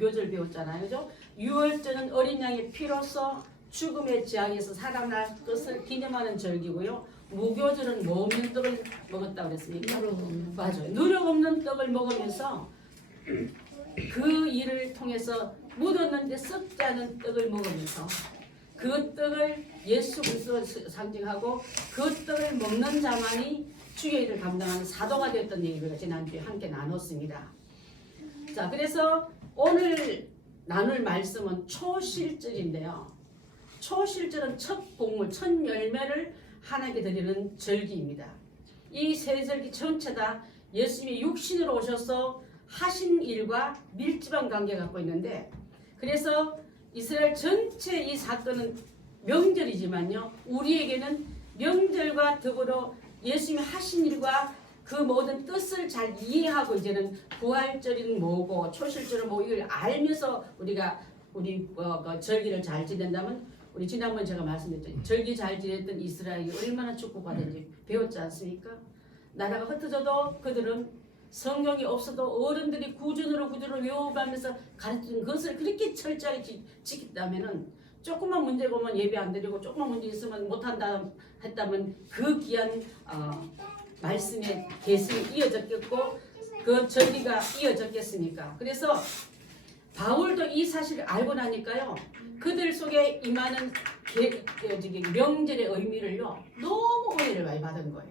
무교절 배웠잖아요. 그죠? 유월절은 어린 양의 피로써 죽음의 재앙에서 살아날 것을 기념하는 절기고요. 무교절은 뭐 없는 떡을 먹었다고 그랬으니까? 맞아요. 누력 없는 떡을 먹으면서 그 일을 통해서 묻었는데 썩지 않은 떡을 먹으면서 그 떡을 예수 그리스도를 상징하고 그 떡을 먹는 자만이 주의 일을 감당하는 사도가 되었던 얘기를 지난주에 함께 나눴습니다. 자, 그래서 오늘 나눌 말씀은 초실절인데요. 초실절은 첫 곡물, 첫 열매를 하나님께 드리는 절기입니다. 이 세 절기 전체 다 예수님이 육신으로 오셔서 하신 일과 밀접한 관계를 갖고 있는데, 그래서 이스라엘 전체 이 사건은 명절이지만요, 우리에게는 명절과 더불어 예수님이 하신 일과 그 모든 뜻을 잘 이해하고 이제는 부활절은 뭐고 초실절은 뭐 이걸 알면서 우리가 절기를 잘 지낸다면, 우리 지난번에 제가 말씀드렸죠. 절기 잘 지냈던 이스라엘이 얼마나 축복받았는지 배웠지 않습니까? 나라가 흩어져도 그들은 성경이 없어도 어른들이 구준으로 외워가면서 가르치는 것을 그렇게 철저하게 지켰다면은, 조금만 문제 보면 예배 안 드리고 조금만 문제 있으면 못한다 했다면 그 귀한 말씀의 계승이 이어졌겠고 그 절기가 이어졌겠습니까? 그래서 바울도 이 사실을 알고 나니까요, 그들 속에 임하는 명절의 의미를요 너무 오해를 많이 받은 거예요.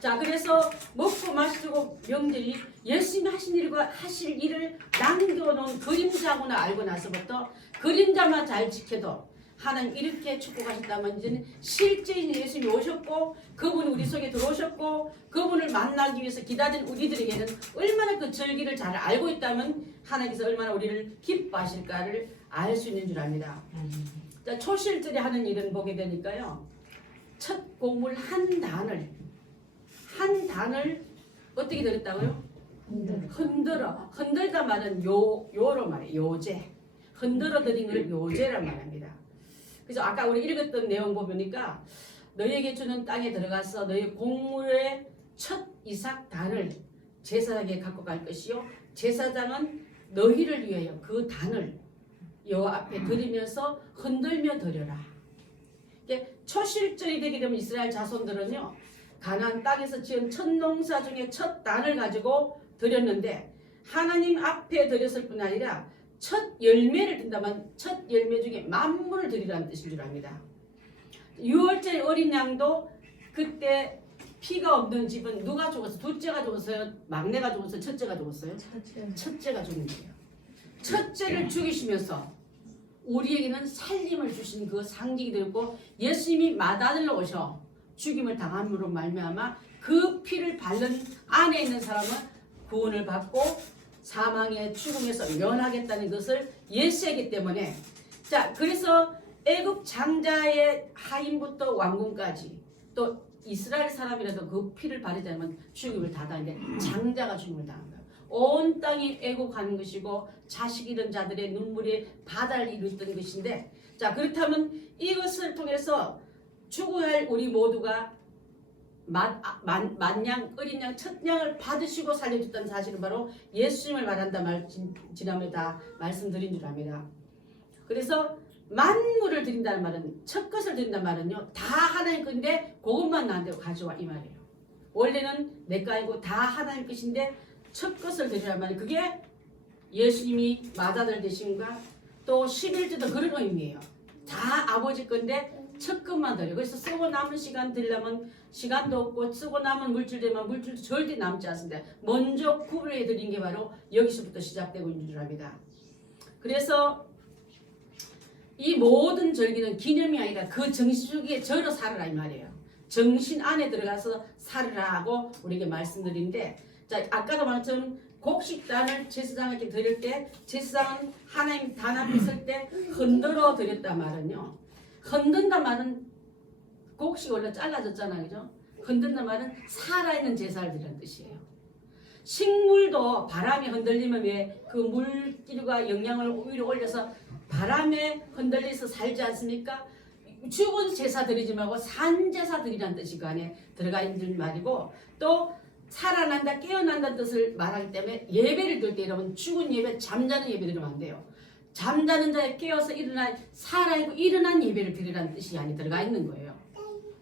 자, 그래서 먹고 마시고 명절이 예수님이 하신 일과 하실 일을 남겨놓은 그림자구나 알고 나서부터 그림자만 잘 지켜도 하나님 이렇게 축복하셨다면 이제는 실제인 예수님이 오셨고 그분이 우리 속에 들어오셨고 그분을 만나기 위해서 기다린 우리들에게는 얼마나 그 절기를 잘 알고 있다면 하나님께서 얼마나 우리를 기뻐하실까를 알 수 있는 줄 압니다. 자, 초실절에 하는 일은 보게 되니까요, 첫 곡물 한 단을 어떻게 들었다고요? 흔들다 말은 요로 말이에요. 요제. 흔들어 드린 걸 요제란 말합니다. 그래서 아까 우리 읽었던 내용 보니까 너희에게 주는 땅에 들어가서 너희 곡물의 첫 이삭 단을 제사장에게 갖고 갈 것이요, 제사장은 너희를 위하여 그 단을 여호와 앞에 드리면서 흔들며 드려라. 초실절이 되게 되면 이스라엘 자손들은요, 가나안 땅에서 지은 첫 농사 중에 첫 단을 가지고 드렸는데, 하나님 앞에 드렸을 뿐 아니라 첫 열매를 든다면 첫 열매 중에 만물을 드리라는 뜻인 줄 압니다. 6월절 어린 양도 그때 피가 없는 집은 누가 죽었어요? 둘째가 죽었어요? 막내가 죽었어요? 첫째가 죽었어요? 첫째가 죽은 거예요. 첫째를 죽이시면서 우리에게는 살림을 주신 그 상징이 되었고, 예수님이 마다들로 오셔 죽임을 당함으로 말미암아 그 피를 바른 안에 있는 사람은 구원을 받고 사망의 죽음에서 면하겠다는 것을 예시하기 때문에, 자, 그래서 애굽 장자의 하인부터 왕궁까지 또 이스라엘 사람이라도 그 피를 바르지 않으면 죽임을 다 당하는데 장자가 죽임을 당한 거예요. 온 땅이 애곡하는 것이고 자식 잃은 자들의 눈물이 바다를 이루었던 것인데, 자, 그렇다면 이것을 통해서 죽어야 할 우리 모두가 만양 어린 양 첫 양을 받으시고 살려줬다는 사실은 바로 예수님을 말한다 지난번에 다 말씀드린 줄 압니다. 그래서 만물을 드린다는 말은, 첫 것을 드린다는 말은요, 다 하나님 것인데 그것만 나한테 가져와 이 말이에요. 원래는 내 거 아니고 다 하나님 것인데 첫 것을 드리란 말이, 그게 예수님이 마다들 되신과 또 11조도 그런 의미예요. 다 아버지 건데 첫 것만 드려. 그래서 쓰고 남은 시간 드리려면 시간도 없고 쓰고 남은 물질 되면 물질도 절대 남지 않습니다. 먼저 구분해 드린 게 바로 여기서부터 시작되고 있는 줄 압니다. 그래서 이 모든 절기는 기념이 아니라 그 정신 속에 절어 살아라 이 말이에요. 정신 안에 들어가서 살으라 하고 우리에게 말씀드린데, 자, 아까도 말했지만 곡식단을 제사장에게 드릴 때 제사장은 하나님 단 앞에 있을 때 흔들어 드렸단 말은요, 흔든다 말은 곡식이 원래 잘라졌잖아요, 그죠? 흔든다 말은 살아있는 제사를 드리는 뜻이에요. 식물도 바람에 흔들리면 왜 그 물질과 영양을 위로 올려서 바람에 흔들려서 살지 않습니까? 죽은 제사 드리지 말고 산 제사 드리라는 뜻이 그 안에 들어가 있는 말이고, 또 살아난다, 깨어난다는 뜻을 말하기 때문에 예배를 드릴 때 여러분 죽은 예배, 잠자는 예배 드리면 안 돼요. 잠자는 자에 깨어서 일어나 살아있고 일어난 예배를 드리라는 뜻이 안에 들어가 있는 거예요.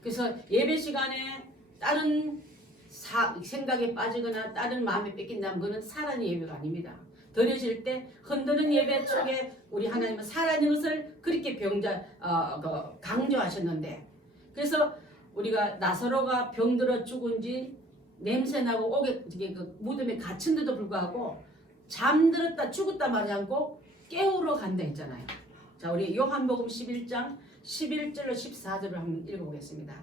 그래서 예배 시간에 다른 생각에 빠지거나 다른 마음에 뺏긴다면 그는 살아있는 예배가 아닙니다. 드려질 때 흔드는 예배 속에 우리 하나님은 살아있는 것을 그렇게 강조하셨는데, 그래서 우리가 나사로가 병들어 죽은지 냄새나고 옥에 그 무덤에 갇힌데도 불구하고 잠들었다 죽었다 말하지 않고 깨우러 간다 했잖아요. 자, 우리 요한복음 11장 11절로 14절을 한번 읽어보겠습니다.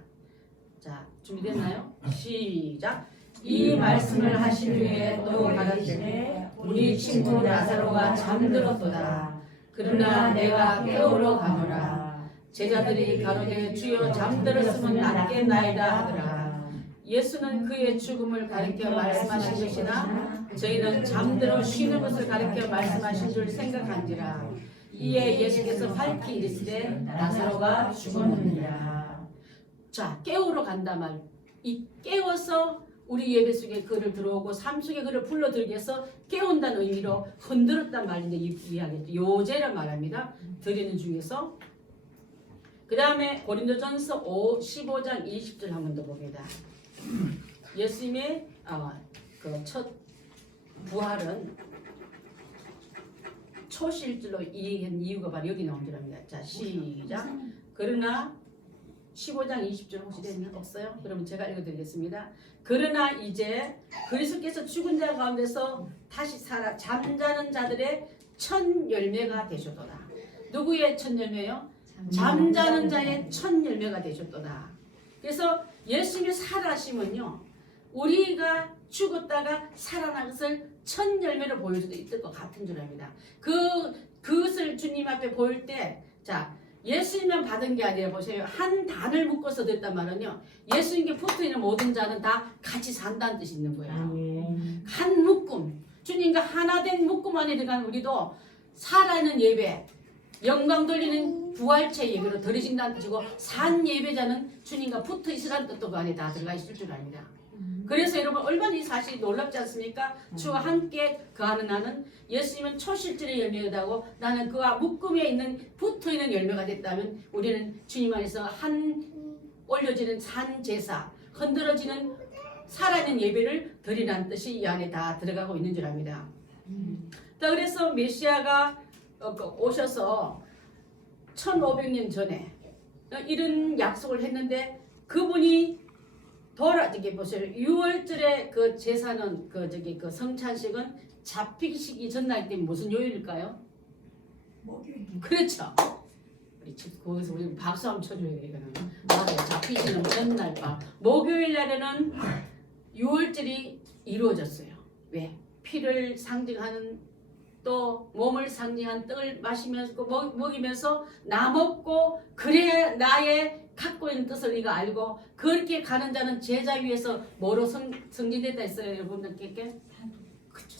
자, 준비됐나요? 시작. 이 말씀을 하신 후에 또 가라사대 우리 친구 나사로가 잠들었도다. 그러나 내가 깨우러 가노라. 제자들이 가로되 주여 잠들었으면 낫겠나이다 하더라. 예수는 그의 죽음을 가리켜 말씀하신 것이나 저희는 잠들어 쉬는 것을 가리켜 말씀하신 줄 생각한지라. 이에 예수께서 밝히 이르시되 나사로가 죽었느니라. 자, 깨우러 간다 말. 이 깨워서 우리 예배 속에 그를 들어오고 삶 속에 그를 불러들기 위해서 깨운다는 의미로 흔들었단 말인데 이야기했죠. 요제를 말합니다. 드리는 중에서. 그 다음에 고린도전서 15장 20절 한 번 더 봅니다. 예수님의 그 첫 부활은 초실질로 이행한 이유가 바로 여기 나온 줄합니다. 자, 시작. 그러나 15장 20절 혹시 되면 없어요? 그러면 제가 읽어드리겠습니다. 그러나 이제 그리스도께서 죽은 자 가운데서 다시 살아 잠자는 자들의 첫 열매가 되셨도다. 누구의 첫 열매요? 잠자는 자의 첫 열매가 되셨도다. 그래서 예수님의 살아심은요, 우리가 죽었다가 살아난 것을 첫 열매로 보여줄 수 있을 것 같은 줄 압니다. 그것을 주님 앞에 보일 때, 자, 예수님만 받은 게 아니라 보세요. 한 단을 묶어서 됐단 말은요, 예수님께 붙어있는 모든 자는 다 같이 산다는 뜻이 있는 거예요. 한 묶음, 주님과 하나 된 묶음 안에 들어간 우리도 살아있는 예배, 영광 돌리는 부활체 예배로 드려진다는 뜻이고, 산 예배자는 주님과 붙어 있으라는 뜻도 그 안에 다 들어가 있을 줄 압니다. 그래서 여러분 얼마나 이 사실이 놀랍지 않습니까? 주와 함께 거하는 나는 예수님은 초실질의 열매다고, 나는 그와 묶음에 있는 붙어있는 열매가 됐다면 우리는 주님 안에서 한 올려지는 산 제사, 흔들어지는 살아있는 예배를 드리라는 뜻이 이 안에 다 들어가고 있는 줄 압니다. 자, 그래서 메시아가 오셔서 1500년 전에 이런 약속을 했는데, 그분이 이게 보세요. 6월절에 그 제사는 그 성찬식은 잡히시기 전날 때문에 무슨 요일일까요? 목요일. 그렇죠. 거기서 우리 박수 한번 쳐줘야 돼. 이거는 맞아요. 잡히시는 전날 밤 목요일 날에는 6월절이 이루어졌어요. 왜? 피를 상징하는, 또 몸을 상징한 떡을 마시면서 먹이면서 나 먹고 그래 나의 갖고 있는 뜻을 네가 알고 그렇게 가는 자는 제자 위에서 뭐로 성진됐다 했어요, 여러분들께? 그렇죠,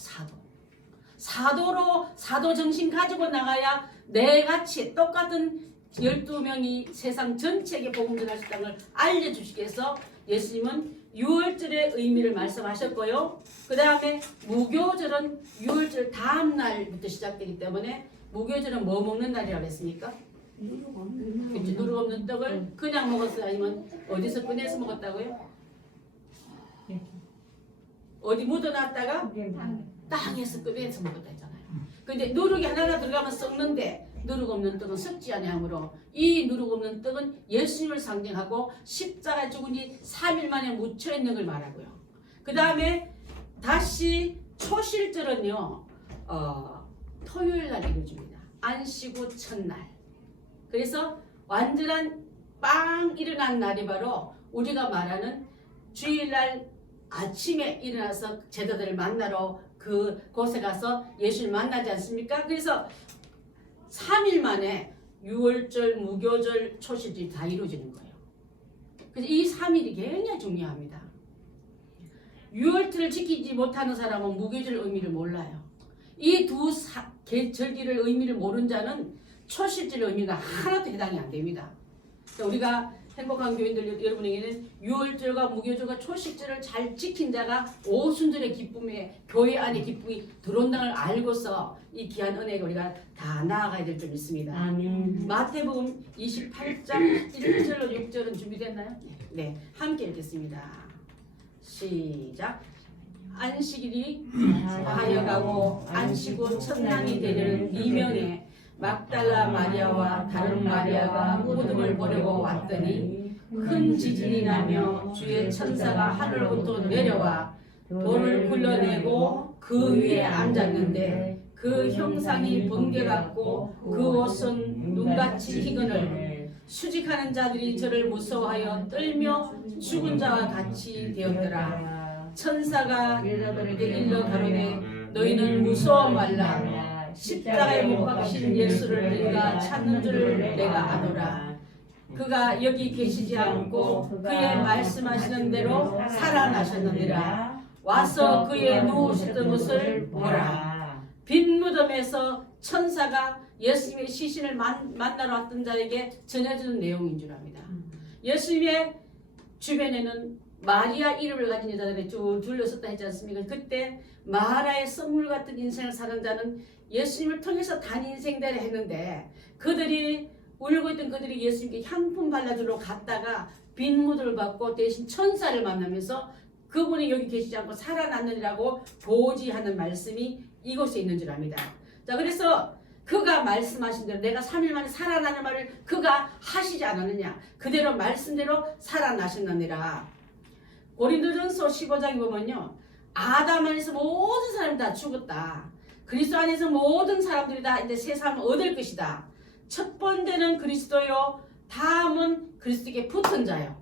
사도로 사도 정신 가지고 나가야 내같이 똑같은 12명이 세상 전체에게 복음 전할 수 있다는 걸 알려주시기 위해서 예수님은 6월절의 의미를 말씀하셨고요. 그 다음에 무교절은 6월절 다음 날부터 시작되기 때문에 무교절은 뭐 먹는 날이라고 했습니까? 누룩 없는 떡을 그냥 먹었어요? 아니면 어디서 꺼내서 먹었다고요? 어디 묻어놨다가 땅에서 꺼내서 먹었다 했잖아요. 근데 누룩이 하나가 들어가면 썩는데 누룩 없는 떡은 썩지 아니하므로, 이 누룩 없는 떡은 예수님을 상징하고 십자가에 죽은 지 3일 만에 묻혀있는 걸 말하고요. 그 다음에 다시 초실절은요, 토요일 날 이루어집니다. 안식후 첫날. 그래서 완전한 빵 일어난 날이 바로 우리가 말하는 주일날 아침에 일어나서 제자들을 만나러 그곳에 가서 예수를 만나지 않습니까? 그래서 3일 만에 6월절, 무교절, 초실절이 다 이루어지는 거예요. 그래서 이 3일이 굉장히 중요합니다. 6월절을 지키지 못하는 사람은 무교절 의미를 몰라요. 이 두 절기를 의미를 모르는 자는 초실절 의미가 하나도 해당이 안 됩니다. 우리가 행복한 교인들 여러분에게는 유월절과 무교절과 초식절을 잘 지킨 자가 오순절의 기쁨에 교회 안에 기쁨이 들어온다는 걸 알고서 이 귀한 은혜가 우리가 다 나아가야 될 줄 믿습니다. 아멘. 마태복음 28장 1절로 6절은 준비됐나요? 네, 함께 읽겠습니다. 시작. 안식일이 하여가고 안식 후 첫날이 되는 이명에 막달라 마리아와 다른 마리아가 무덤을 보려고 왔더니 큰 지진이 나며 주의 천사가 하늘로부터 내려와 돌을 굴러내고 그 위에 앉았는데 그 형상이 번개 같고 그 옷은 눈같이 희건을 수직하는 자들이 저를 무서워하여 떨며 죽은 자와 같이 되었더라. 천사가 여자들에게 일러 가로되 너희는 무서워 말라. 십자가에 못 박힌 예수를 너희가 찾는 줄 내가 아노라. 그가 여기 계시지 않고 그의 말씀하시는 대로 살아나셨느니라. 와서 그의 누우셨던 것을 보라. 빈 무덤에서 천사가 예수님의 시신을 만나러 왔던 자에게 전해주는 내용인 줄 압니다. 예수님의 주변에는 마리아 이름을 가진 여자들이 쭉 둘러섰다 했지 않습니까? 그때 마라의 선물 같은 인생을 사는 자는 예수님을 통해서 단 인생대로 했는데 그들이 울고 있던 그들이 예수님께 향품 발라주러 갔다가 빈 무덤을 받고 대신 천사를 만나면서 그분이 여기 계시지 않고 살아났느니라고 보지하는 말씀이 이곳에 있는 줄 압니다. 자, 그래서 그가 말씀하신 대로 내가 3일 만에 살아나는 말을 그가 하시지 않았느냐. 그대로 말씀대로 살아나셨느니라. 고린도전서 15장에 보면요. 아담 안에서 모든 사람이 다 죽었다. 그리스도 안에서 모든 사람들이 다 이제 새 삶을 얻을 것이다. 첫 번째는 그리스도요. 다음은 그리스도께 붙은 자요.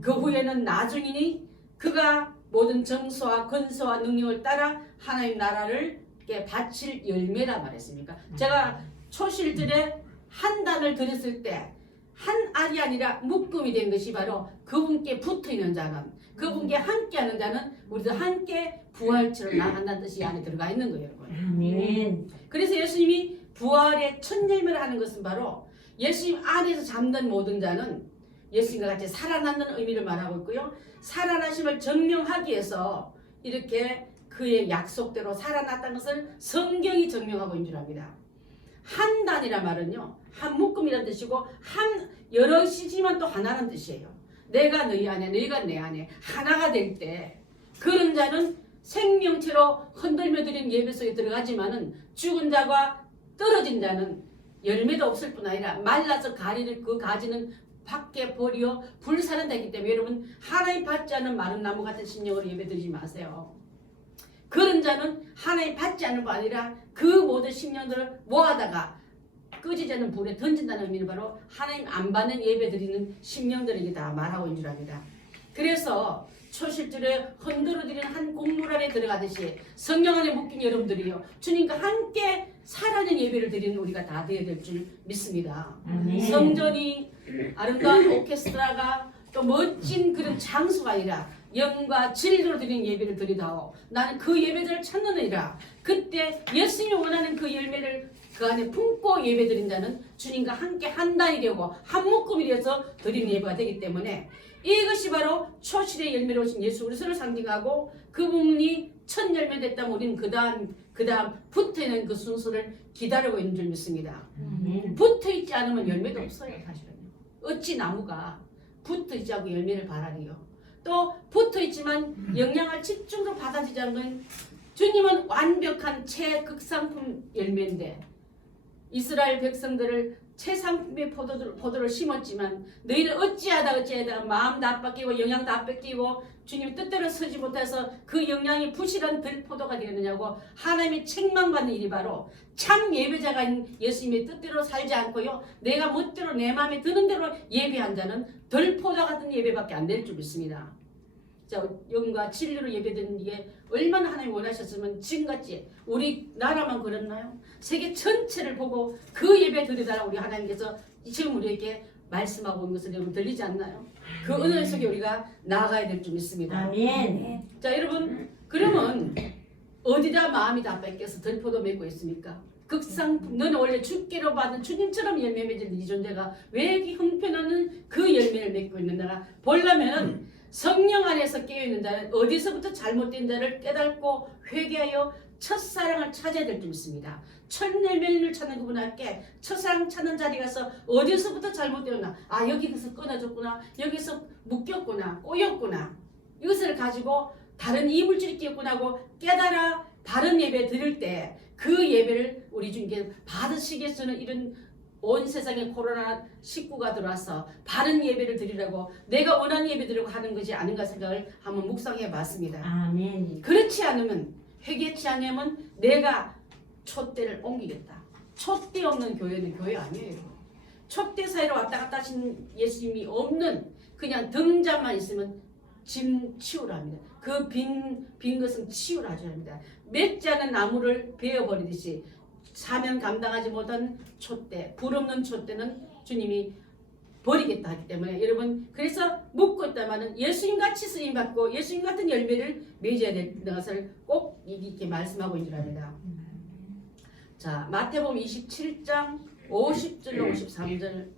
그 후에는 나중이니 그가 모든 정서와 건서와 능력을 따라 하나님 나라를 바칠 열매라 말했습니까? 제가 초실절에 한 단을 드렸을 때 한 알이 아니라 묶음이 된 것이 바로 그분께 붙어있는 자는 그분께 함께하는 자는 우리도 함께 부활처럼 나간다는 뜻이 안에 들어가 있는 거예요. 아멘. 그래서 예수님이 부활의 첫 열매를 하는 것은 바로 예수님 안에서 잠든 모든 자는 예수님과 같이 살아난다는 의미를 말하고 있고요. 살아나심을 증명하기 위해서 이렇게 그의 약속대로 살아났다는 것을 성경이 증명하고 있는 줄 압니다. 한 단이란 말은요. 한 묶음이라는 뜻이고 한 여럿이지만 또 하나라는 뜻이에요. 내가 너희 안에 너희가 내 안에 하나가 될 때 그런 자는 생명체로 흔들며 드린 예배 속에 들어가지만은 죽은 자와 떨어진 자는 열매도 없을 뿐 아니라 말라서 가리는 그 가지는 밖에 버려 불사른다기 때문에 여러분 하나님 받지 않는 마른 나무 같은 신령으로 예배드리지 마세요. 그런 자는 하나님 받지 않는 거 아니라 그 모든 심령들을 모아다가 끄지지 않는 불에 던진다는 의미는 바로 하나님 안 받는 예배 드리는 심령들에게 다 말하고 있는 줄 압니다. 그래서 초실절에 흔들어 드리는 한 곡물 안에 들어가듯이 성령 안에 묶인 여러분들이요 주님과 함께 살아있는 예배를 드리는 우리가 다 되어야 될 줄 믿습니다. 성전이 아름다운 오케스트라가 또 멋진 그런 장소가 아니라 영과 진리로 드리는 예배를 드리다오. 나는 그 예배들을 찾느니라. 그때 예수님이 원하는 그 열매를 그 안에 품고 예배 드린 자는 주님과 함께 한 단이 되고 한 묶음이 되어서 드리는 예배가 되기 때문에 이것이 바로 초실의 열매로 오신 예수 그리스도를 상징하고 그분이 첫 열매 됐다면 우리는 그 다음 붙어있는 그 순서를 기다리고 있는 줄 믿습니다. 붙어있지 않으면 열매도 없어요. 사실은. 어찌 나무가 붙어있지 않고 열매를 발하리요. 또 붙어있지만 영양을 집중적으로 받아들이지 않는 주님은 완벽한 최극상품 열매인데 이스라엘 백성들을 최상품의 포도를 심었지만 너희는 어찌하다 마음 다 뺏기고 영양 다 뺏기고 주님 뜻대로 서지 못해서 그 영양이 부실한 들포도가 되었느냐고 하나님의 책망받는 일이 바로 참 예배자가 있는 예수님의 뜻대로 살지 않고요 내가 멋대로 내 마음에 드는 대로 예배한 자는 들포도 같은 예배밖에 안 될 줄 믿습니다. 자, 영과 진리로 예배드리는 게 얼마나 하나님 원하셨으면 지금같이 우리 나라만 그랬나요? 세계 전체를 보고 그 예배 드리다가 우리 하나님께서 지금 우리에게 말씀하고 있는 것을 여러분 들리지 않나요? 그 은혜 속에 우리가 나아가야 될 줄 믿습니다. 아멘. 자, 여러분 그러면 어디다 마음이 다 뺏겨서 들포도 맺고 있습니까? 극상 너는 원래 주께로 받은 주님처럼 열매 맺은 이 존재가 왜 이렇게 형편없는 그 열매를 맺고 있는가 보려면은 성령 안에서 깨어있는 자는 어디서부터 잘못된 자를 깨닫고 회개하여 첫사랑을 찾아야 될 줄 믿습니다. 첫 열매를 찾는 그분께 첫사랑 찾는 자리 가서 어디서부터 잘못되었나, 아 여기서 끊어졌구나, 여기서 묶였구나, 꼬였구나, 이것을 가지고 다른 이물질이 끼었구나 하고 깨달아 바른 예배 드릴 때 그 예배를 우리 주님께 받으시겠으는 이런 온 세상에 코로나19가 들어와서 바른 예배를 드리라고 내가 원하는 예배 드리려고 하는 것이 아닌가 생각을 한번 묵상해 봤습니다. 아멘. 그렇지 않으면, 회개치 않으면 내가 촛대를 옮기겠다. 촛대 없는 교회는 교회 아니에요. 촛대 사이로 왔다 갔다 하신 예수님이 없는 그냥 등잔만 있으면 짐 치우랍니다. 그 빈 것은 치우라 합니다. 맺지 않은 나무를 베어버리듯이 사명 감당하지 못한 촛대, 불 없는 촛대는 주님이 버리겠다 하기 때문에 여러분, 그래서 묻고 있다마는 예수님같이 쓰임받고 예수님 같은 열매를 맺어야 된다는 것을 꼭 이렇게 말씀하고 있는 줄 압니다. 자, 마태복음 27장 50절로 53절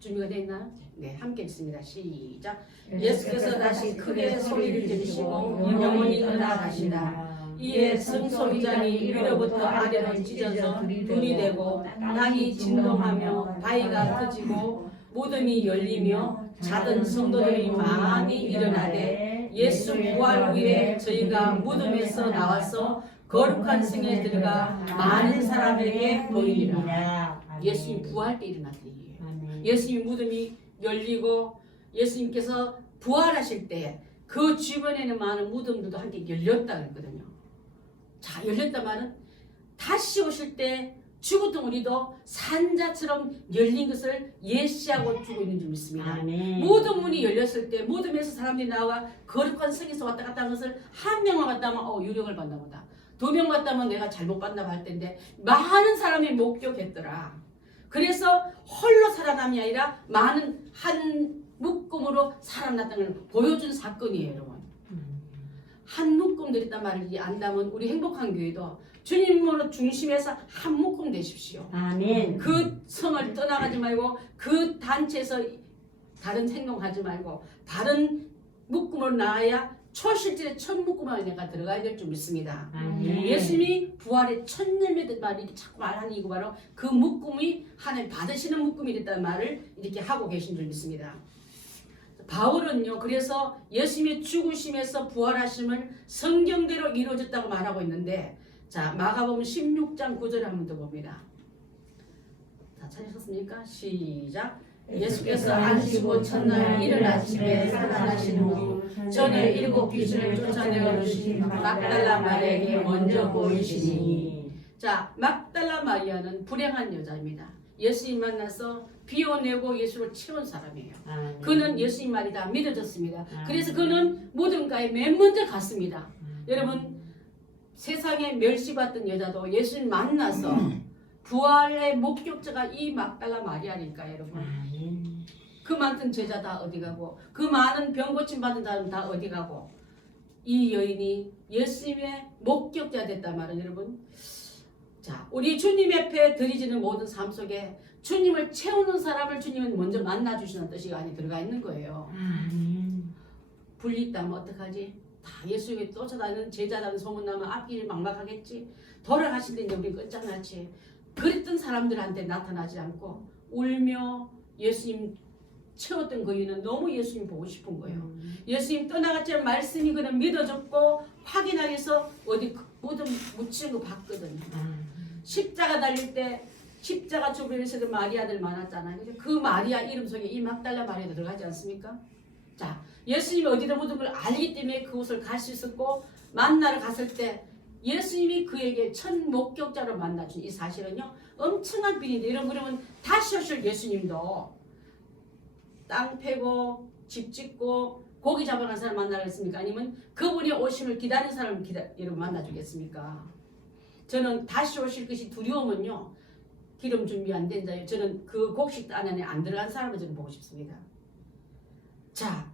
준비가 되어 있나요? 네, 함께 읽습니다. 시작. 예수께서 다시 크게 소리를 지르시고 영원히 떠나가신다. 이에 성소리장이 위로부터 아래로 찢어져 둘이 되고 땅이 진동하며 바위가 터지고 무덤이 열리며 자던 성도들이 많이 일어나되 예수 부활 후에 저희가 무덤에서 나와서 거룩한 성에 들어가 많은 사람에게 보이리라. 예수님 부활 때 일어났던 일이에요. 예수님 무덤이 열리고 예수님께서 부활하실 때 그 주변에는 많은 무덤들도 함께 열렸다 그랬거든요. 자, 열렸다마는 다시 오실 때 죽었던 우리도 산자처럼 열린 것을 예시하고 주고 있는 줄 믿습니다. 아멘. 모든 문이 열렸을 때 무덤에서 사람들이 나와 거룩한 성에서 왔다 갔다 하는 것을 한 명만 갔다면 유력을 받나 보다. 두 명 갔다면 내가 잘못 받나 봐 할 텐데 많은 사람이 목격했더라. 그래서 홀로 살아남이 아니라 많은 한 묶음으로 살아났다는 걸 보여준 사건이에요, 여러분. 한 묶음 드렸단 말을 안다면 우리 행복한 교회도 주님으로 중심에서 한 묶음 되십시오. 아멘. 그 성을 떠나가지 말고 그 단체에서 다른 행동하지 말고 다른 묶음으로 나아야 초실질의 첫 묶음 안에 내가 들어가야 될 줄 믿습니다. 아멘. 예수님이 부활의 첫 열매된 말이 자꾸 말하는 이거 바로 그 묶음이 하나님 받으시는 묶음이 됐다는 말을 이렇게 하고 계신 줄 믿습니다. 바울은요, 그래서 예수님의 죽으심에서 부활하심을 성경대로 이루어졌다고 말하고 있는데, 자, 마가복음 16장 9절을 한번 더 봅니다. 자, 찾으셨습니까? 시작. 예수께서 안식고 첫날 이른 아침에 살아나신 후 전에 7 귀신을 쫓아내어 주신 막달라 마리아에게 먼저 보이시니. 자, 막달라 마리아는 불행한 여자입니다. 예수님 만나서 비워내고 예수를 채운 사람이에요. 그는 예수님 말이 다 믿어졌습니다. 그래서 그는 무덤가에 맨 먼저 갔습니다. 여러분, 세상에 멸시받던 여자도 예수님 만나서 부활의 목격자가 이 막달라 마리아니까 여러분. 그 많은 제자 다 어디 가고 그 많은 병 고침 받은 사람 다 어디 가고 이 여인이 예수님의 목격자 됐단 말은 여러분. 자, 우리 주님 앞에 드리지는 모든 삶 속에 주님을 채우는 사람을 주님은 먼저 만나주시는 뜻이 안에 들어가 있는 거예요. 불리있다면 어떡하지? 다 예수에게 쫓아다니는 제자라는 소문나면 앞길이 막막하겠지. 돌아가신데 이제 우리 끝장났지. 그랬던 사람들한테 나타나지 않고 울며 예수님 채웠던 그 이유는 너무 예수님 보고 싶은 거예요. 예수님 떠나갔지만 말씀이 그는 믿어졌고 확인하기 위해서 어디 모든 묻히는 거 봤거든요. 십자가 달릴 때 십자가 주변에서도 마리아들 많았잖아요. 그 마리아 이름 속에 이 막달라 마리아도 들어가지 않습니까? 자, 예수님이 어디다 묻은 걸 알기 때문에 그곳을 갈 수 있었고 만나러 갔을 때 예수님이 그에게 첫 목격자로 만나준 이 사실은요 엄청난 비밀인데, 여러분, 그러면 다시 오실 예수님도 땅 패고 집 짓고 고기 잡아간 사람 만나겠습니까? 아니면 그분이 오심을 기다리는 사람을 여러분 만나주겠습니까? 저는 다시 오실 것이 두려우면요 기름 준비 안 된다. 저는 그 곡식 안에 안 들어간 사람을 저는 보고 싶습니다. 자,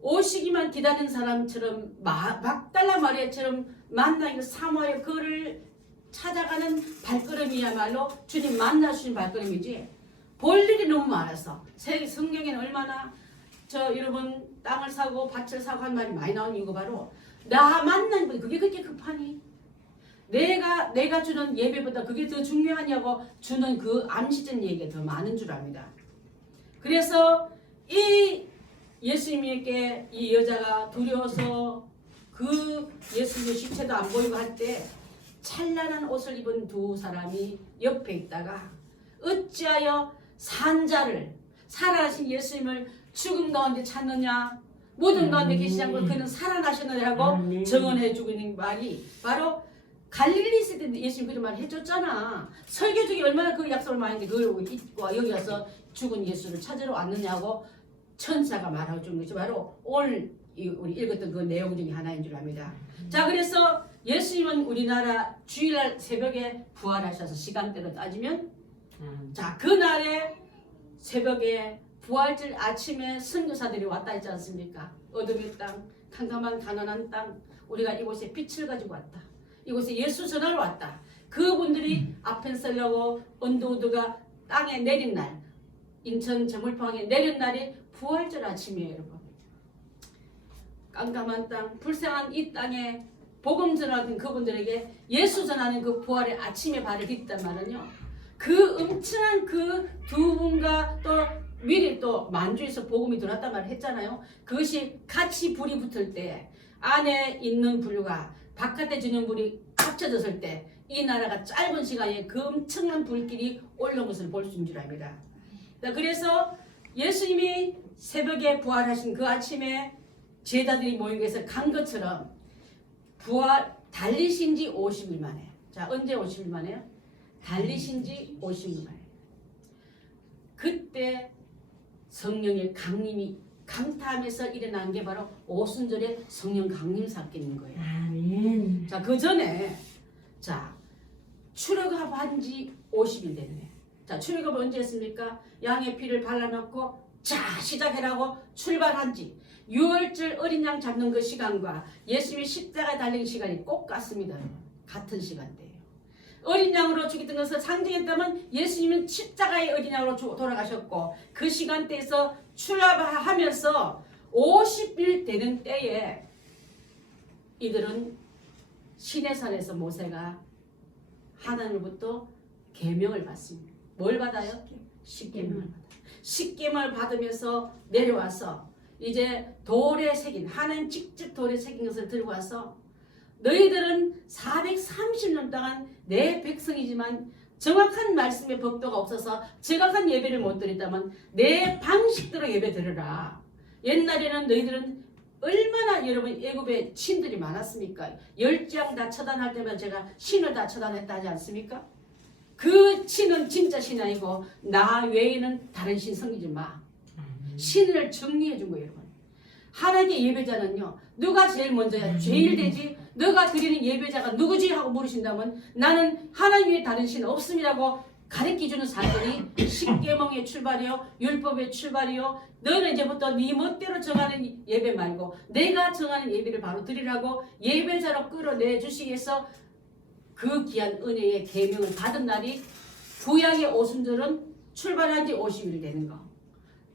오시기만 기다리는 사람처럼 막달라 마리아처럼 만나기를 사모하여 그를 찾아가는 발걸음이야말로 주님 만나주신 발걸음이지 볼 일이 너무 많아서 성경에는 얼마나 여러분 땅을 사고 밭을 사고 한 말이 많이 나오는 이유가 바로 나 만나는 분 그게 그렇게 급하니? 내가 주는 예배보다 그게 더 중요하냐고 주는 그 암시적인 얘기가 더 많은 줄 압니다. 그래서 이 예수님에게 이 여자가 두려워서 그 예수님의 시체도 안 보이고 할 때 찬란한 옷을 입은 두 사람이 옆에 있다가 어찌하여 산자를 살아나신 예수님을 죽음 가운데 찾느냐 모든 가운데 계시지 않고 그는 살아나셨느냐고 증언해주고 있는 말이 바로 갈릴리 있을 때 예수님 그런 말 해줬잖아. 설교 중에 얼마나 그 약속을 많이 했는데 그걸 잊고 여기 와서 죽은 예수를 찾으러 왔느냐고 천사가 말하고 준 것이 바로 오늘 우리 읽었던 그 내용 중에 하나인 줄 압니다. 자, 그래서 예수님은 우리나라 주일날 새벽에 부활하셔서 시간대로 따지면 자, 그날에 새벽에 부활절 아침에 선교사들이 왔다 했지 않습니까? 어둠의 땅, 캄캄한 가난한 땅, 우리가 이곳에 빛을 가지고 왔다. 이곳에 예수 전하러 왔다. 그분들이 아펜셀러고 언더우드가 땅에 내린 날, 인천 저물방에 내린 날이 부활절 아침이에요, 여러분. 깜깜한 땅, 불쌍한 이 땅에 복음 전하던 그분들에게 예수 전하는 그 부활의 아침에 발을 딛단 말은요. 그 엄청난 그 두 분과 또 미리 또 만주에서 복음이 들어왔단 말을 했잖아요. 그것이 같이 불이 붙을 때 안에 있는 불과 바깥에 주는 불이 합쳐졌을 때 이 나라가 짧은 시간에 그 엄청난 불길이 올라온 것을 볼 수 있는 줄 압니다. 그래서 예수님이 새벽에 부활하신 그 아침에 제자들이 모인 곳에서 간 것처럼 달리신 지 50일 만에. 자, 언제 50일 만에요? 달리신 지 50일 만에. 그때 성령의 강림이 강타하면서 일어난 게 바로 오순절의 성령 강림 사건인 거예요. 아멘. 자, 그 전에 출애굽한 지 50일 됐네. 자, 출애굽 언제 했습니까? 양의 피를 발라놓고 자 시작해라고 출발한 지 6월절 어린 양 잡는 그 시간과 예수님이 십자가에 달린 시간이 꼭 같습니다. 같은 시간대예요. 어린 양으로 죽였던 것을 상징했다면 예수님은 십자가의 어린 양으로 돌아가셨고 그 시간대에서 출발하면서 50일 되는 때에 이들은 시내산에서 모세가 하나님으로부터 계명을 받습니다. 뭘 받아요? 십계명을 받아요. 십계명을 받으면서 내려와서 이제 돌에 새긴 하나님 직접 돌에 새긴 것을 들고 와서 너희들은 430년 동안 내 백성이지만 정확한 말씀의 법도가 없어서 정확한 예배를 못 드렸다면 내 방식대로 예배 드려라. 옛날에는 너희들은 얼마나 여러분 애굽에 신들이 많았습니까? 10장 다 처단할 때마다 제가 신을 다 처단했다 하지 않습니까? 그 신은 진짜 신 아니고 나 외에는 다른 신 섬기지 마. 신을 정리해 준 거예요, 여러분. 하나님의 예배자는요, 누가 제일 먼저야? 제일 되지. 너가 드리는 예배자가 누구지? 하고 물으신다면 나는 하나님 외에 다른 신 없음이라고 가르쳐주는 사건이 십계명의 출발이요, 율법의 출발이요. 너는 이제부터 네 멋대로 정하는 예배 말고 내가 정하는 예배를 바로 드리라고 예배자로 끌어내 주시기 위해서 그 귀한 은혜의 계명을 받은 날이 구약의 오순절은 출발한 지 50일 되는 거.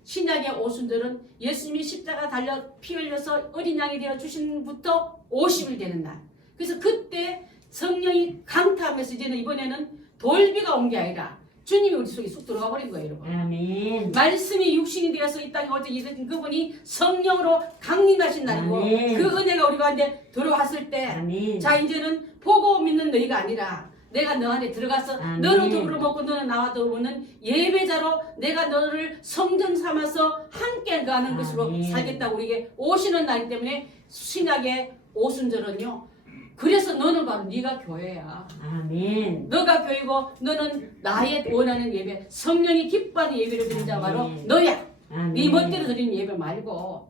신약의 오순절은 예수님이 십자가 달려 피 흘려서 어린 양이 되어 주신 부터 50일 되는 날. 그래서 그때 성령이 강타하면서 이제는 이번에는 돌비가 온 게 아니라 주님이 우리 속에 쑥 들어가 버린 거예요, 여러분. 아멘. 말씀이 육신이 되어서 이 땅에 어제 일으킨 그분이 성령으로 강림하신 날이고 아멘. 그 은혜가 우리 가운데 들어왔을 때 아멘. 자 이제는 보고 믿는 너희가 아니라 내가 너 안에 들어가서 아멘. 너는 더불어 먹고 너는 나와 더불어는 예배자로 내가 너를 성전 삼아서 함께 가는 것으로 아멘. 살겠다고 우리에게 오시는 날이기 때문에 신약의 오순절은요. 그래서 너는 바로 네가 교회야. 아멘. 너가 교회고 너는 나의 원하는 예배, 성령이 기뻐하는 예배를 드린 자 바로 너야. 아멘. 네 멋대로 드리는 예배 말고.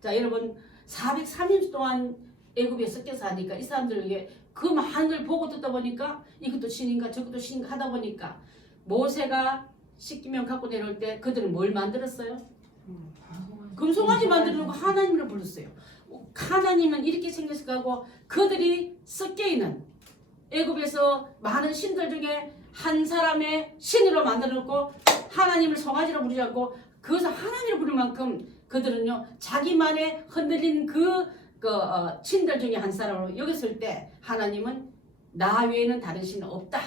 자, 여러분 430년 동안 애굽에 섞여서 하니까 이 사람들에게 그 많은 걸 보고 듣다 보니까 이것도 신인가 저것도 신인가 하다 보니까 모세가 십계명 갖고 내려올 때 그들은 뭘 만들었어요? 금송아지 만들어 놓고 하나님을 불렀어요. 하나님은 이렇게 생겼을 거고 그들이 섞여 있는 애굽에서 많은 신들 중에 한 사람의 신으로 만들어 놓고 하나님을 송아지로 부르지 않고 그것을 하나님으로 부를 만큼 그들은요 자기만의 흔들린 신들 중에 한 사람으로 여겼을 때 하나님은 나 외에는 다른 신은 없다.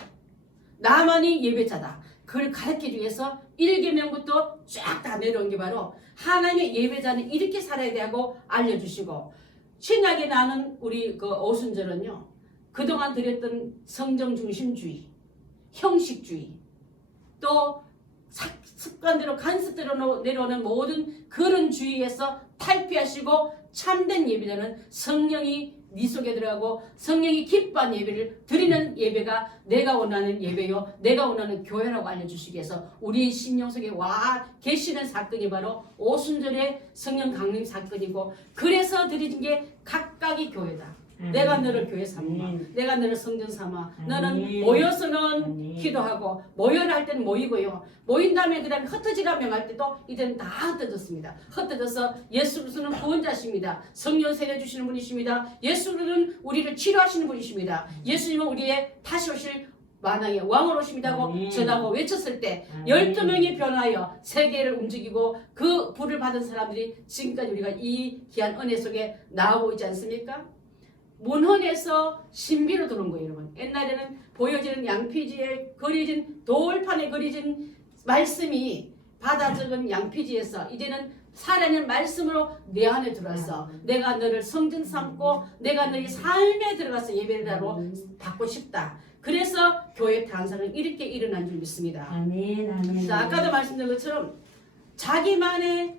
나만이 예배자다. 그걸 가르치기 위해서 1계명부터 쫙 다 내려온 게 바로 하나님의 예배자는 이렇게 살아야 되고 알려주시고 신약에 나는 우리 오순절은요 그동안 드렸던 성정 중심주의, 형식주의 또 습관대로 간섭대로 내려오는 모든 그런 주의에서 탈피하시고 참된 예배자는 성령이 네 속에 들어가고 성령이 기뻐한 예배를 드리는 예배가 내가 원하는 예배요 내가 원하는 교회라고 알려주시기 위해서 우리 심령 속에 와 계시는 사건이 바로 오순절의 성령 강림 사건이고 그래서 드리는 게 각각이 교회다. 내가 너를 교회 삼아 내가 너를 성전 삼아 너는 모여서는 기도하고 모여를 할 때는 모이고요 모인 다음에 그 다음에 흩어지라 명할 때도 이제는 다 흩어졌습니다. 흩어져서 예수 그리스도는 구원자십니다. 성령 세례 주시는 분이십니다. 예수는 우리를 치료하시는 분이십니다. 예수님은 우리의 다시 오실 만왕의 왕으로 오십니다고 전하고 외쳤을 때 12명이 변하여 세계를 움직이고 그 불을 받은 사람들이 지금까지 우리가 이 귀한 은혜 속에 나오고 있지 않습니까? 문헌에서 신비로 들어온 거예요, 여러분. 옛날에는 보여지는 양피지에 그려진 돌판에 그려진 말씀이 받아 적은 양피지에서 이제는 살아있는 말씀으로 내 안에 들어와서 내가 너를 성전 삼고 내가 너의 삶에 들어가서 예배자로 받고 싶다. 그래서 교회 탄생은 이렇게 일어난 줄 믿습니다. 아멘. 자, 아까도 말씀드린 것처럼 자기만의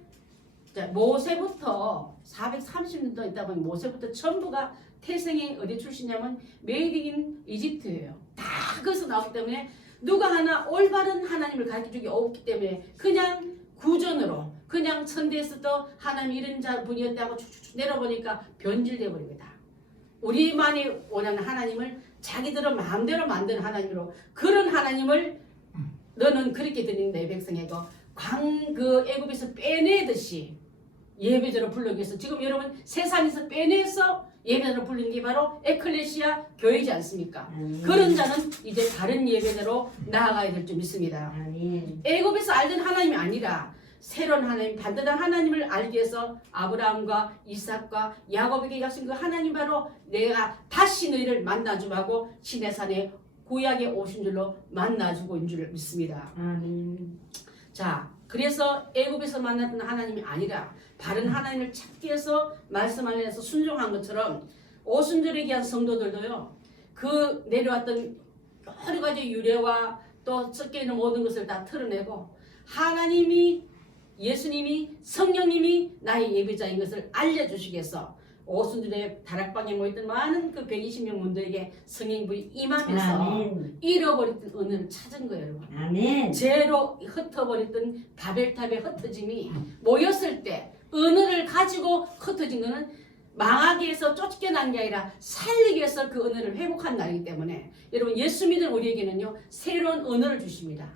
모세부터 430년도 있다 보니 모세부터 전부가 태생이 어디 출신이냐면 메이드 인 이집트예요. 다 거기서 나오기 때문에 누가 하나 올바른 하나님을 가르쳐주기 없기 때문에 그냥 구전으로 그냥 천대에서도 하나님 이런 분이었다고 쭉쭉 내려보니까 변질되어 버립니다. 우리만이 원하는 하나님을 자기들은 마음대로 만든 하나님으로 그런 하나님을 너는 그렇게 드린 내 백성에게 애굽에서 빼내듯이 예배자로 불러기 위해서 지금 여러분 세상에서 빼내서 예배자로 부르는 게 바로 에클레시아 교회이지 않습니까? 그런 자는 이제 다른 예배자로 나아가야 될 줄 믿습니다. 애굽에서 알던 하나님이 아니라 새로운 하나님, 반듯한 하나님을 알기 위해서 아브라함과 이삭과 야곱에게 약속한 그 하나님 바로 내가 다시 너희를 만나주고 시내산에 구약에 오신 줄로 만나주고 있는 줄 믿습니다. 자, 그래서 애굽에서 만났던 하나님이 아니라 바른 하나님을 찾기 위해서 말씀 안에서 순종한 것처럼 오순절에 귀한 성도들도요. 그 내려왔던 여러 가지 유래와 또 섞여있는 모든 것을 다 털어내고 하나님이 예수님이 성령님이 나의 예배자인 것을 알려주시기 위해서 오순절에 다락방에 모였던 많은 그 120명 문도에게 성령불이 임하면서 잃어버렸던 은혜를 찾은 거예요, 여러분. 아멘. 죄로 흩어버렸던 바벨탑의 흩어짐이 모였을 때 은혜를 가지고 흩어진 것은 망하기 위해서 쫓겨난 게 아니라 살리기 위해서 그 은혜를 회복한 날이기 때문에 여러분 예수 믿는 우리에게는요 새로운 은혜를 주십니다.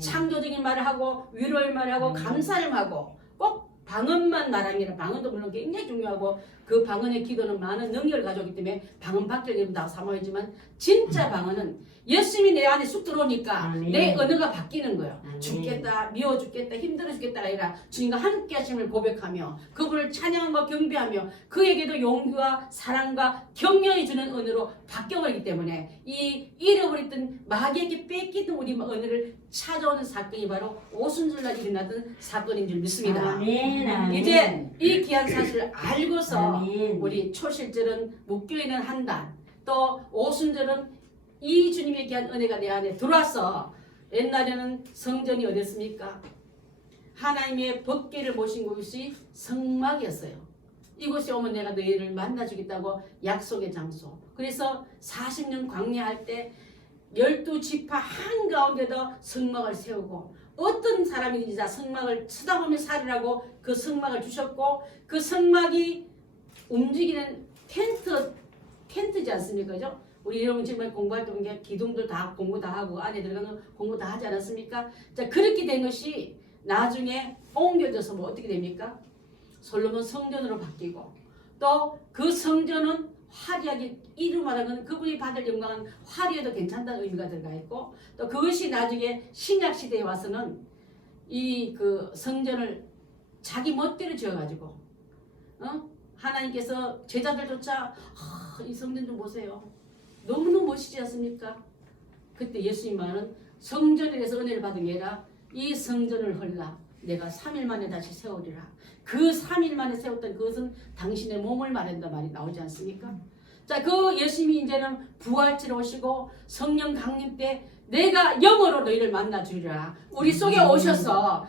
창조적인 말을 하고 위로의 말을 하고 감사를 하고 꼭 방언만 말하기는 방언도 물론 굉장히 중요하고 그 방언의 기도는 많은 능력을 가져오기 때문에 방언 받기를 다 사모하지만 진짜 방언은 예수님이 내 안에 쑥 들어오니까 내 언어가 바뀌는 거예요. 죽겠다, 미워 죽겠다, 힘들어 죽겠다가 아니라 주님과 함께 하심을 고백하며 그분을 찬양과 경배하며 그에게도 용기와 사랑과 격려해 주는 언어로 바뀌어버리기 때문에 이 잃어버렸던 마귀에게 뺏기던 우리 언어를 찾아오는 사건이 바로 오순절날 일어나던 사건인 줄 믿습니다. 아멘. 이제 이 귀한 사실을 알고서 우리 초실절은 묶여있는 한 달, 또 오순절은 이 주님의 귀한 은혜가 내 안에 들어와서 옛날에는 성전이 어디였습니까? 하나님의 법궤를 모신 곳이 성막이었어요. 이곳에 오면 내가 너희를 만나주겠다고 약속의 장소. 그래서 40년 광야할 때 12지파 한가운데다 성막을 세우고 어떤 사람이든지 다 성막을 쳐다보며 살으라고 그 성막을 주셨고 그 성막이 움직이는 텐트지 않습니까? 그죠? 우리 여러분 지금 공부할 때 보면 기둥들 다 공부 다 하고 안에 들어가는 공부 다 하지 않았습니까? 자, 그렇게 된 것이 나중에 옮겨져서 어떻게 됩니까? 솔로몬 성전으로 바뀌고 또 그 성전은 화려하게 이루말하는 그분이 받을 영광은 화려해도 괜찮다는 의미가 들어가 있고 또 그것이 나중에 신약 시대에 와서는 이 그 성전을 자기 멋대로 지어가지고 하나님께서 제자들조차 이 성전 좀 보세요. 너무너무 멋있지 않습니까? 그때 예수님 말은 성전에서 은혜를 받은 게 아니라 이 성전을 헐라 내가 3일 만에 다시 세우리라. 그 3일 만에 세웠던 그것은 당신의 몸을 말한다 말이 나오지 않습니까? 자, 그 예수님이 이제는 부활체로 오시고 성령 강림 때 내가 영으로 너희를 만나 주리라. 우리 속에 오셔서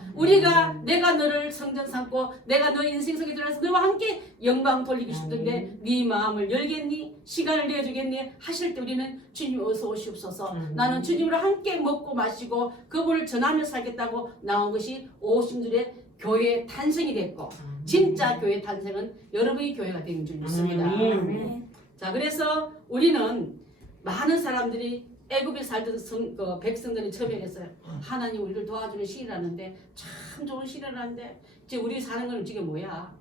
내가 너를 성전 삼고 내가 너 인생 속에 들어가서 너와 함께 영광 돌리고 싶은데 네 마음을 열겠니? 시간을 내어주겠니? 하실 때 우리는 주님 어서 오시옵소서. 나는 주님으로 함께 먹고 마시고 그분을 전하며 살겠다고 나온 것이 오순절의 교회의 탄생이 됐고 진짜 교회 탄생은 여러분의 교회가 되는 줄 믿습니다. 자, 그래서 우리는 많은 사람들이 애굽에 살던 백성들이 처별했어요. 하나님 우리를 도와주는 시일하는데 참 좋은 시일을 하는데 이제 우리 사는 건 지금 뭐야?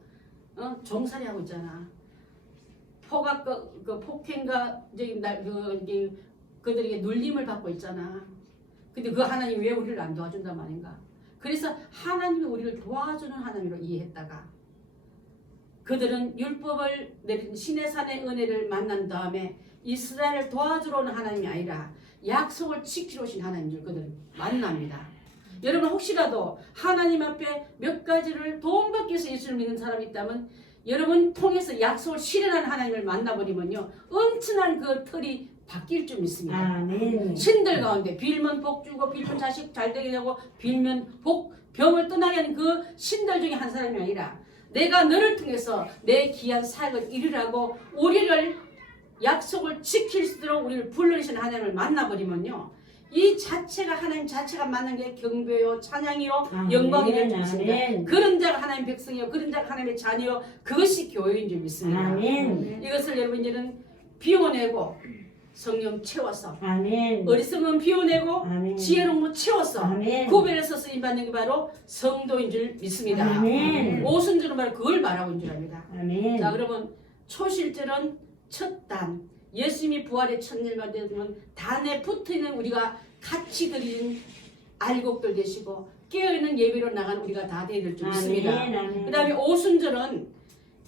종살이 하고 있잖아. 폭행과 그들에게 눌림을 받고 있잖아. 근데 그 하나님 왜 우리를 안 도와준단 말인가? 그래서 하나님이 우리를 도와주는 하나님으로 이해했다가 그들은 율법을 내린 시내산의 은혜를 만난 다음에 이스라엘을 도와주러 오는 하나님이 아니라 약속을 지키러 오신 하나님인 줄 그들은 만납니다. 여러분 혹시라도 하나님 앞에 몇 가지를 도움받기 위해서 예수를 믿는 사람이 있다면 여러분 통해서 약속을 실현하는 하나님을 만나버리면요 엄청난 그 틀이 바뀔 줄 믿습니다. 아멘. 신들 가운데 빌면 복 주고 빌면 자식 잘 되게 되고 빌면 병을 떠나게 하는 그 신들 중에 한 사람이 아니라 내가 너를 통해서 내 귀한 사역을 이루라고 우리를 약속을 지킬 수 있도록 우리를 불러주시는 하나님을 만나버리면요 이 자체가 하나님 자체가 만난 게 경배요 찬양이요 영광이 될 줄 믿습니다. 그런 자가 하나님 백성이요 그런 자가 하나님의 자녀요 그것이 교회인 줄 믿습니다. 아멘. 이것을 여러분 이제는 비워내고 성령 채워서 아멘. 어리석은 비워내고 아멘. 지혜로운 채워서 아멘. 구별해서 쓰임받는 게 바로 성도인 줄 믿습니다. 아멘. 오순절은 바로 그걸 말하고 있는 줄 압니다. 아멘. 자, 그러면 초실절은 첫 단, 예수님이 부활의 첫일만 되면 단에 붙어있는 우리가 같이 드리는 알곡들 되시고 깨어있는 예배로 나가는 우리가 다 되어야 될 줄 믿습니다. 그 다음에 오순절은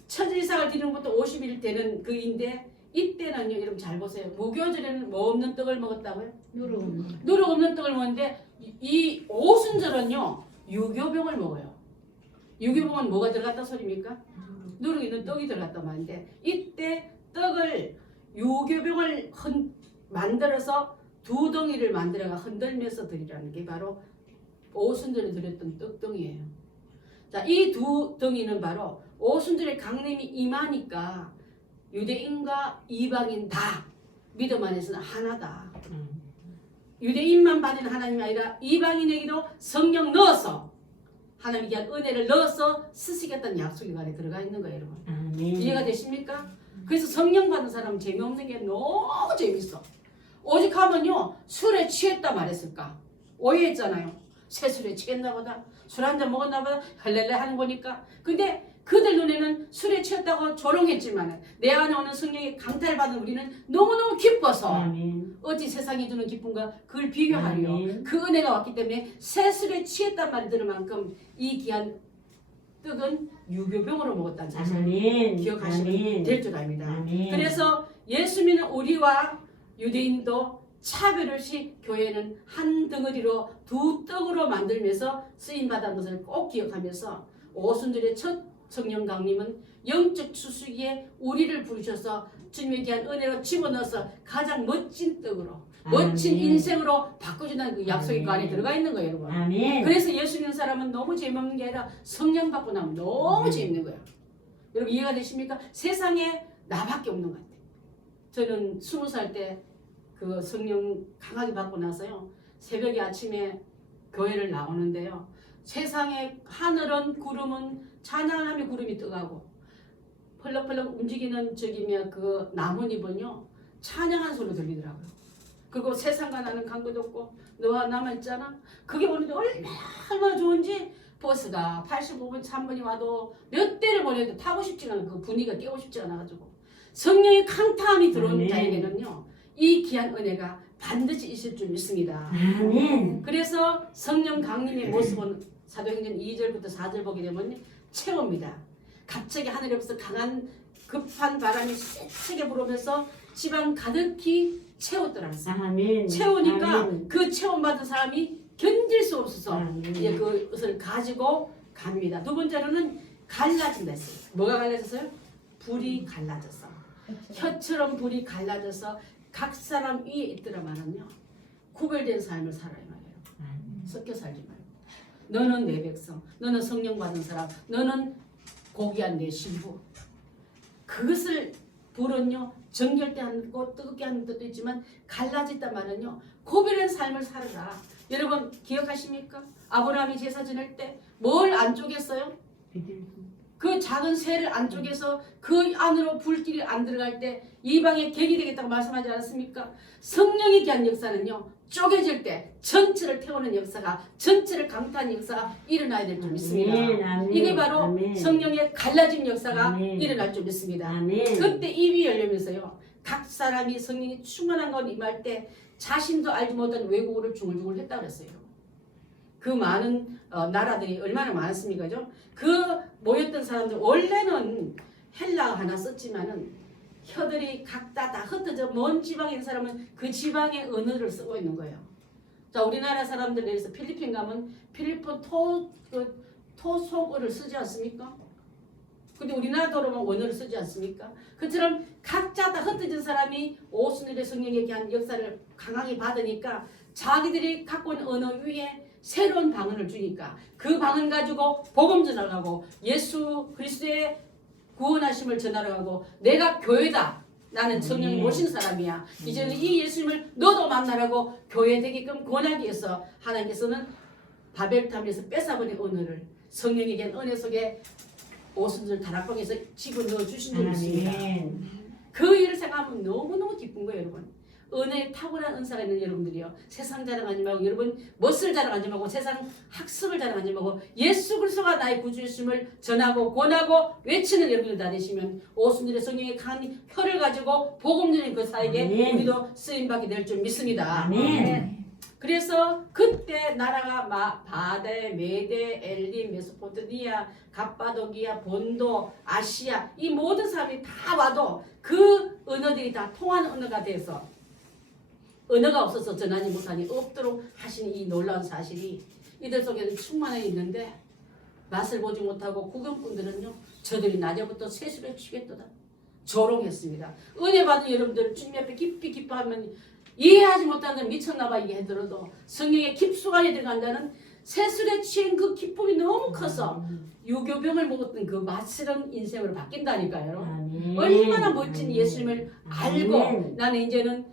첫일상을 드리는 것도 50일 되는 그인데 이때는요 여러분 잘 보세요. 무교절에는 뭐 없는 떡을 먹었다고요? 누룩 없는 떡을 먹는데 이 오순절은요 유교병을 먹어요. 유교병은 뭐가 들어갔다 소리입니까? 누룩 있는 떡이 들어갔단 말인데 이때 떡을 유교병을 만들어서 두 덩이를 만들어가 흔들면서 드리라는 게 바로 오순절에 드렸던 떡덩이에요. 자, 이 두 덩이는 바로 오순절에 강림이 임하니까 유대인과 이방인 다 믿음 안에서는 하나다. 유대인만 받는 하나님이 아니라 이방인에게도 성령 넣어서 하나님께 한 은혜를 넣어서 쓰시겠다는 약속이 안에 들어가 있는 거예요, 여러분. 아멘. 이해가 되십니까? 그래서 성령 받은 사람은 재미없는 게 너무 재밌어. 오직 하면요 술에 취했다 말했을까? 오해했잖아요. 새술에 취했나 보다. 술 한잔 먹었나 보다. 할렐레 하는 거니까. 근데 그들 눈에는 술에 취했다고 조롱했지만 내 안에 오는 성령의 강탈받은 우리는 너무너무 기뻐서 아멘. 어찌 세상이 주는 기쁨과 그걸 비교하리요. 아멘. 그 은혜가 왔기 때문에 새술에 취했단 말이 들을 만큼 이 귀한 떡은 유교병으로 먹었다는 사실을 아멘. 기억하시면 될 줄 압니다. 아멘. 그래서 예수 믿는 우리와 유대인도 차별 없이 교회는 한 덩어리로 두 떡으로 만들면서 쓰임받은 것을 꼭 기억하면서 오순절의 첫 성령 강림은 영적 추수기에 우리를 부르셔서 주님의 귀한 은혜로 집어넣어서 가장 멋진 떡으로 멋진 아멘. 인생으로 바꿔준다는 그 약속이 그 안에 아멘. 들어가 있는 거예요, 여러분. 아멘. 그래서 예수 믿는 사람은 너무 재미없는 게 아니라 성령 받고 나면 너무 재밌는 거예요. 여러분 이해가 되십니까? 세상에 나밖에 없는 것 같아요. 저는 20살 때 그 성령 강하게 받고 나서요. 새벽에 아침에 교회를 나오는데요. 세상에 하늘은 구름은 찬양하며 구름이 떠가고 펄럭펄럭 움직이는 그 나뭇잎은요. 찬양한 소리 들리더라고요. 그리고 세상과 나는 관계도 없고 너와 나만 있잖아. 그게 오는데 얼마나 좋은지 버스가 85분 3분이 와도 몇 대를 보내도 타고 싶지가 않아. 그 분위기가 깨고 싶지 않아가지고 성령의 강타함이 들어온 아멘. 자에게는요 이 귀한 은혜가 반드시 있을 줄 믿습니다. 아멘. 그래서 성령 강림의 모습은 사도행전 2절부터 4절 보게 되면 채웁니다. 갑자기 하늘에서 강한 급한 바람이 세차게 불으면서 집안 가득히 채웠더라고요. 아멘. 채우니까 아멘. 그 체험받은 사람이 견딜 수 없어서 아멘. 이제 그것을 가지고 갑니다. 두 번째로는 갈라진다 했어요. 뭐가 갈라졌어요? 불이 갈라졌어. 혀처럼 불이 갈라져서 각 사람 위에 있더라마는요 구별된 삶을 살아야 말이에요. 섞여 살지 말고 너는 내 백성, 너는 성령 받은 사람, 너는 고귀한 내 신부. 그것을 불은요 정결케 하는 것, 뜨겁게 하는 뜻도 있지만 갈라졌단 말은요 구별된 삶을 살아라. 여러분 기억하십니까? 아브라함이 제사 지낼 때 뭘 안 쪼갰어요? 그 작은 새를 안 쪼개서 그 안으로 불길이 안 들어갈 때 이방의 객이 되겠다고 말씀하지 않았습니까? 성령의 귀한 역사는요 쪼개질 때 전체를 태우는 역사가, 전체를 강타하는 역사가 일어나야 될 줄 믿습니다. 아멘, 아멘, 이게 바로 아멘. 성령의 갈라진 역사가 아멘. 일어날 줄 믿습니다. 아멘. 그때 입이 열리면서요 각 사람이 성령이 충만한 것 임할 때 자신도 알지 못한 외국어를 중얼중얼 했다고 했어요. 그 많은 나라들이 얼마나 많았습니까? 그 모였던 사람들 원래는 헬라어 하나 썼지만은 혀들이 각자 다 흩어져 먼 지방에 있는 사람은 그 지방의 언어를 쓰고 있는 거예요. 자, 우리나라 사람들 내에서 필리핀 가면 필리핀 토속어를 쓰지 않습니까? 근데 우리나라도로만 원어를 쓰지 않습니까? 그처럼 각자 다 흩어진 사람이 오순절의 성령에 대한 역사를 강하게 받으니까 자기들이 갖고 있는 언어 위에 새로운 방언을 주니까 그 방언 가지고 복음 전하라고 예수 그리스도의 구원하심을 전하라고 내가 교회다. 나는 성령이 모신 사람이야. 이제는 이 예수님을 너도 만나라고 교회 되게끔 권하기 위해서 하나님께서는 바벨탑에서 뺏어버린 언어를 성령에게 은혜 속에 오순절 다락방에서 집어넣어 주신 줄 믿습니다. 그 일을 생각하면 너무너무 기쁜 거예요, 여러분. 은혜에 탁월한 은사가 있는 여러분들이요. 세상 자랑하지 말고 여러분 멋을 자랑하지 말고 세상 학습을 자랑하지 말고 예수 그리스도가 나의 구주이심을 전하고 권하고 외치는 여러분들 다 되시면 오순절의 성령의 강한 혀를 가지고 복음 전하는 그 사에게 아멘. 우리도 쓰임받게 될 줄 믿습니다. 아멘. 그래서 그때 나라가 바데, 메데, 엘림, 메소포타미아, 갑바도기아, 본도, 아시아 이 모든 사람이 다 와도 그 언어들이 다 통하는 언어가 돼서 언어가 없어서 전하지 못하니 없도록 하신 이 놀라운 사실이 이들 속에는 충만해 있는데 맛을 보지 못하고 구경꾼들은요 저들이 낮에부터 세수를 취했도다 조롱했습니다. 은혜 받은 여러분들 주님 앞에 깊이 기뻐하면 이해하지 못하는 미쳤나봐 이게 해들어도 성령의 깊숙하게 들어간다는 세술에 취한 그 기쁨이 너무 커서 유교병을 먹었던 그 맛스러운 인생으로 바뀐다니까요. 아멘. 얼마나 멋진 예수님을 알고 아멘. 나는 이제는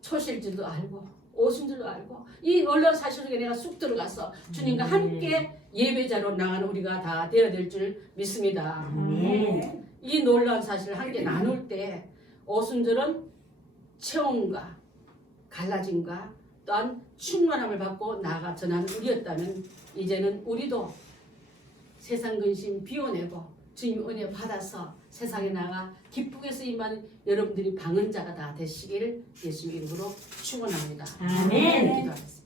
초실줄도 알고 오순절도 알고 이 놀라운 사실 속에 내가 쑥 들어가서 주님과 함께 예배자로 나가는 우리가 다 되어야 될 줄 믿습니다. 아멘. 이 놀라운 사실을 함께 나눌 때 오순절은 체험과 갈라짐과 또한 충만함을 받고 나아가 전하는 우리였다면 이제는 우리도 세상 근심 비워내고 주님 은혜 받아서 세상에 나가 기쁘게 쓰임받는 여러분들이 방언자가 다 되시기를 예수님 이름으로 축원합니다. 아멘. 기도하겠습니다.